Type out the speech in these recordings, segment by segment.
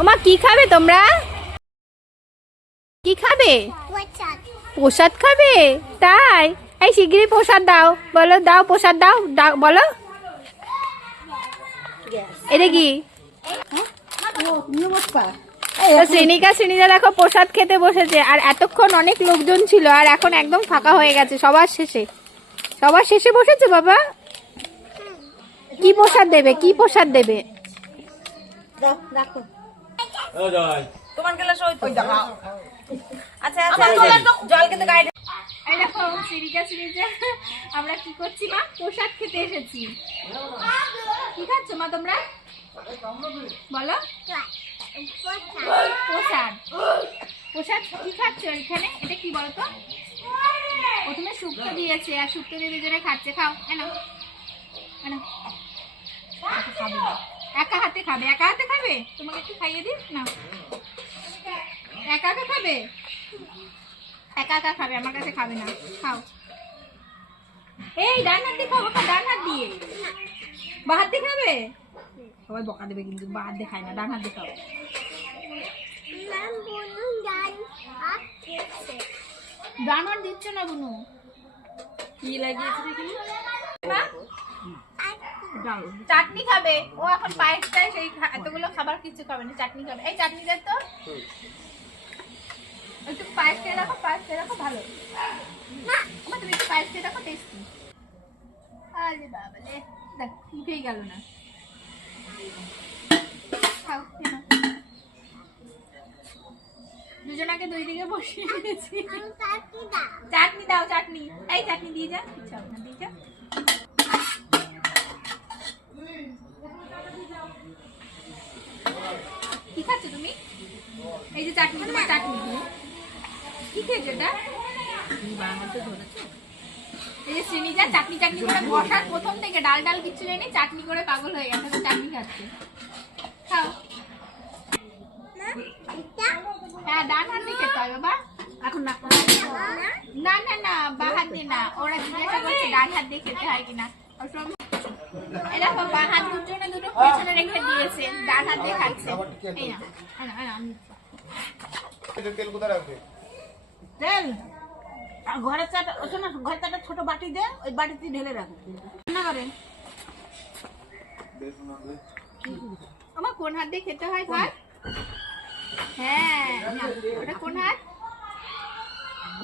ওমা কি খাবে তোমরা? কি খাবে? প্রসাদ। খাবে? তাই? এই শিগগিরই প্রসাদ দাও। বলো দাও প্রসাদ দাও। দাও বলো। এটা কি? শ্রেণিকা শ্রেণীরা দেখো প্রসাদ খেতে বসেছে। আর এতক্ষণ অনেক লোকজন ছিল আর এখন একদম ফাঁকা হয়ে গেছে সবার শেষে। সবার শেষে বসেছে বাবা? কি প্রসাদ দেবে? কি প্রসাদ দেবে? তোমার গ্লাস ওই তো আচ্ছা আচ্ছা আচ্ছা। জল কিন্তু গাইড এই দেখো শ্রেণিকা শ্রেণীতে আমরা কি করছি মা? প্রসাদ খেতে এসেছি। কি খাচ্ছ মা তোমরা? বলো। প্রসাদ। প্রসাদ কি খাচ্ছ এখানে? এটা কি বলতো? প্রথমে শুক্তো দিয়েছে আর শুক্তো দিয়ে দুজনে খাচ্ছে। খাও এনো এনো খাবে। একা হাতে খাবে একা হাতে খাবে? তোমাকে একটু খাইয়ে দিই না। একা একা খাবে? একা একা খাবে আমার কাছে খাবে না। খাও। এই ডান হাত দিয়ে খাও বাবা ডান হাত দিয়ে। বা হাত দিয়ে খাবে? সবাই বকা দেবে কিন্তু বা হাত দিয়ে খায় না ডান হাত দিয়ে খাও। ডান হাত দিচ্ছ। না বুনু? কি লাগিয়েছে চাটনি খাবে। ও এখন পায়েস টায়েস এই এতগুলো খাবার কিছু খাবে না চাটনি খাবে। এই চাটনি দে তো। একটু পায়েস খেয়ে রাখো পায়েস খেয়ে রাখো ভালো। ওমা, তুমি একটু পায়েস খেয়ে রাখো টেস্টি আরে বাবা রে। দেখ উঠেই গেল না। খাও দুজনাকে দুই দিকে বসিয়ে দিয়েছি। চাটনি দাও। চাটনি এই চাটনি দিয়ে যা ইচ্ছা হবে না দিয়ে যা কি খাচ্ছ তুমি এই যে চাটনি তোমার চাটনি কি? খেয়েছো এটা? এই যে শ্রেণীজা চাটনি চাটনি করে বসার প্রথম থেকে ডাল ডাল কিচ্ছু নেই চাটনি করে পাগল হয়ে গেছে চাটনি খাচ্ছে। খাও। হ্যাঁ ডান হাত দিয়ে খেতে হয় বাবা। এখন না। না না না বা হাত দিয়ে না। ওরা জিজ্ঞাসা করছে ডান হাত দিয়ে খেতে হয় কিনা। দেখো বা হাত দুটো পেছনে রেখে দিয়েছে ডান হাত দিয়ে খাচ্ছে। এই না আমি এটা তেল কোথায় রাখবে? তেল? আর ঘরের চাটা ওটা না ঘরের চাটা ছোট বাটি দে ওই বাটিতে ঢেলে রাখ। রান্না করে? আমার কোন হাত দিয়ে খেতে হয় ভাত হ্যাঁ ওটা কোন হাত?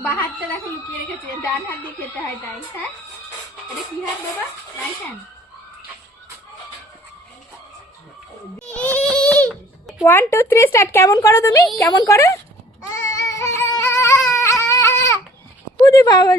বা হাতটা দেখো লুকিয়ে রেখেছে ডান হাত দিয়ে খেতে হয় তাই হ্যাঁ? এটা কি হাত বাবা? Right hand one two three start কেমন করো তুমি? কেমন করো? বুঝি বাবা